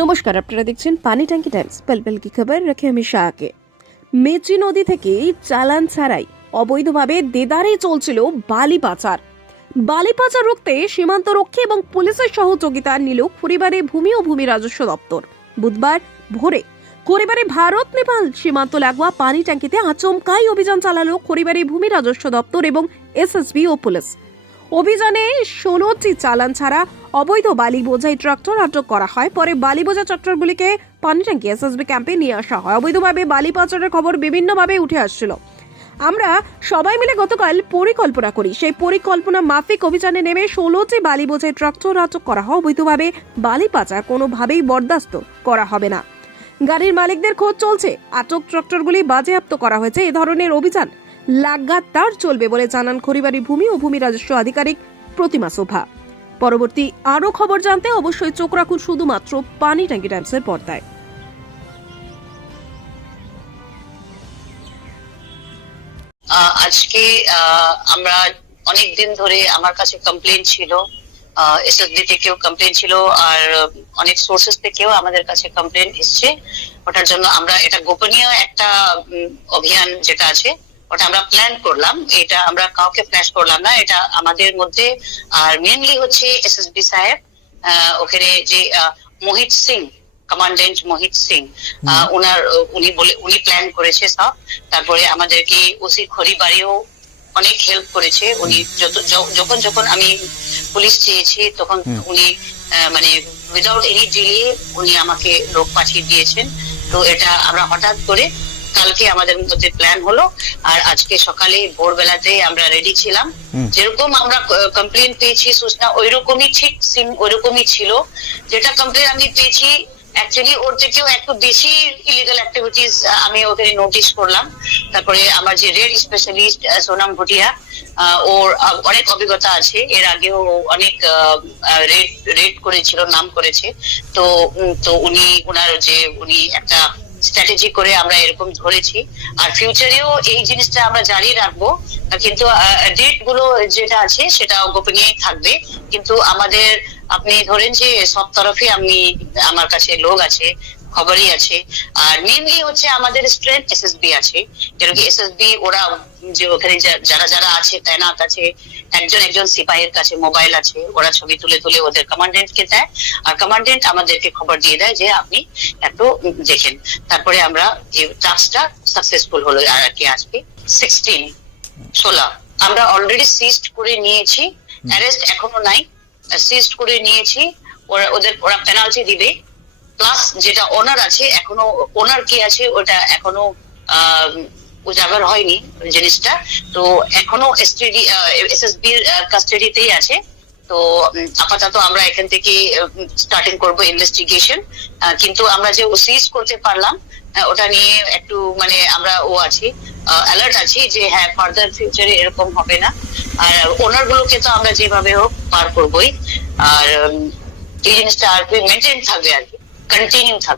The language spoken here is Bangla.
নমস্কার, আপনারা দেখছেন পানি ট্যাঙ্কি টাইমস। পেলপেল কি খবর? রাখে আমি শাহকে। মেচি নদী থেকে চালান ছাড়াই অবৈধভাবে দেদারে চলছিল বালি পাচার। বালি পাচার রুখতে সীমান্ত রক্ষী এবং পুলিশের সহযোগিতা নিল পরিবারে ভূমি ও ভূমি রাজস্ব দপ্তর। বুধবার ভোরে খড়িবারে ভারত, নেপাল, সীমান্ত লাগোয়া পানি ট্যাঙ্কিতে আচমকাই অভিযান চালালো খড়িবারে ভূমি রাজস্ব দপ্তর এবং এসএসবি ও পুলিশ। অভিযানে ষোলোটি চালান ছাড়া অবৈধ বালি বোঝাই ট্রাক্টর আটক করা হয়। পরে বালি বোঝা ট্রাক্টরগুলিকে পানিট্যাঙ্কি এসএসবি ক্যাম্পে নিয়ে আসা হয়। অবৈধভাবে বালি পাচারের খবর বিভিন্নভাবে উঠে আসছিল। আমরা সবাই মিলে গতকাল পরিকল্পনা করি। সেই পরিকল্পনা মাফিক অভিযানে নেমে ষোলোটি বালি বোঝাই ট্রাক্টর আটক করা হয়। অবৈধভাবে বালি পাচার কোনোভাবেই বরদাস্ত করা হবে না। গাড়ির মালিকদের খোঁজ চলছে। আটক ট্রাক্টরগুলি বাজেয়াপ্ত করা হয়েছে। এ ধরনের অভিযান লাগাতার চলবে বলে জানান খড়িবাড়ি ভূমি ও ভূমি রাজস্ব আধিকারিক প্রতিমা শোভা। পরবর্তী আরও খবর জানতে অবশ্যই চোখ রাখুন শুধুমাত্র পানি ট্যাঙ্কি টাইমসের পর্দায়। আজকে আমরা অনেক দিন ধরে আমার কাছে কমপ্লেন ছিল এসএসবি থেকেও কমপ্লেন ছিল, আর অনেক সোর্সেস থেকেও আমাদের কাছে কমপ্লেন এসছে। ওটার জন্য আমরা, এটা গোপনীয় একটা অভিযান যেটা আছে ওটা আমরা প্ল্যান করলাম। এটা আমরা কাউকে ফ্ল্যাশ করলাম না। এটা আমাদের মধ্যে আর মেনলি হচ্ছে এসএসবি সাহেব ওখানে যে মোহিত সিং কমান্ডেন্ট মোহিত সিং ওনার উনি বলে উনি প্ল্যান করেছে সব। তারপরে আমাদেরকে ওসি খড়ি বাড়িও অনেক হেল্প করেছে। উনি যত যখন যখন আমি পুলিশ চেয়েছি তখন উনি মানে উইদাউট এনি ডিলে উনি আমাকে লোক পাঠিয়ে দিয়েছেন। তো এটা আমরা হঠাৎ করে কালকে আমাদের মধ্যে প্ল্যান হলো আর আজকে সকালে ভোরবেলাতে আমরা রেডি ছিলাম। যেরকম আমরা কমপ্লেন পেয়েছি সূচনা ওইরকমই ঠিক সিম ওইরকমই ছিল। যেটা কমপ্লেন আমি পেয়েছি অ্যাকচুয়ালি ওর থেকেও একটু বেশি ইলিগাল অ্যাক্টিভিটিস আমি ওখানে নোটিস করলাম। তারপরে আমার যে রেড স্পেশালিস্ট সোনাম ভুটিয়া ওর অনেক অভিজ্ঞতা আছে। এর আগেও অনেক রেড রেড করেছিল নাম করেছে। তো তো উনি ওনার যে উনি একটা স্ট্র্যাটেজি করে আমরা এরকম ধরেছি। আর ফিউচারেও এই জিনিসটা আমরা জারি রাখব। কিন্তু ডেটগুলো যেটা আছে সেটা গোপনীয় থাকবে। কিন্তু আমাদের, আপনি ধরেন যে সব তরফে আমি, আমার কাছে লোক আছে। খবরই আছে। আর মেনলি হচ্ছে আমাদের স্ট্রেংথ এসএসবি আছে। যেরকম এসএসবি ওরা যে ওখানে যারা যারা আছে তাইনাত আছে একজন একজন সিপাহীর কাছে মোবাইল আছে ওরা ছবি তুলে তুলে ওদের কমান্ডেন্টকে দেয়। আর কমান্ডেন্ট আমাদেরকে খবর দিয়ে দেয় যে আপনি একটু দেখেন। তারপরে আমরা এই টাস্কটা সাকসেসফুল হলো আর কি আজকে। সিক্সটিন ষোলো। আমরা অলরেডি সিস্ট করে নিয়েছি। অ্যারেস্ট এখনও নাই। সিস্ট করে নিয়েছি। ওরা ওদের ওরা পেনাল্টি দিবে। প্লাস যেটা ওনার আছে, এখনও ওনার কি আছে, ওটা এখনও উজাগর হয়নি জিনিসটা। তো এখনও এসটিডি এসএসবি কাস্টাডিতেই আছে। তো আপাতত আমরা এখান থেকে স্টার্টিং করব ইনভেস্টিগেশন কিন্তু আমরা যে সিজ করতে পারলাম ওটা নিয়ে একটু মানে আমরা ও আছি অ্যালার্ট আছি যে হ্যাঁ ফার্দার ফিউচারে এরকম হবে না। আর ওনার গুলোকে তো আমরা যেভাবে হোক পার করবোই। আর এই জিনিসটা আর কি মেনটেন থাকবে আর কি। কন্টিনিউ থাকবে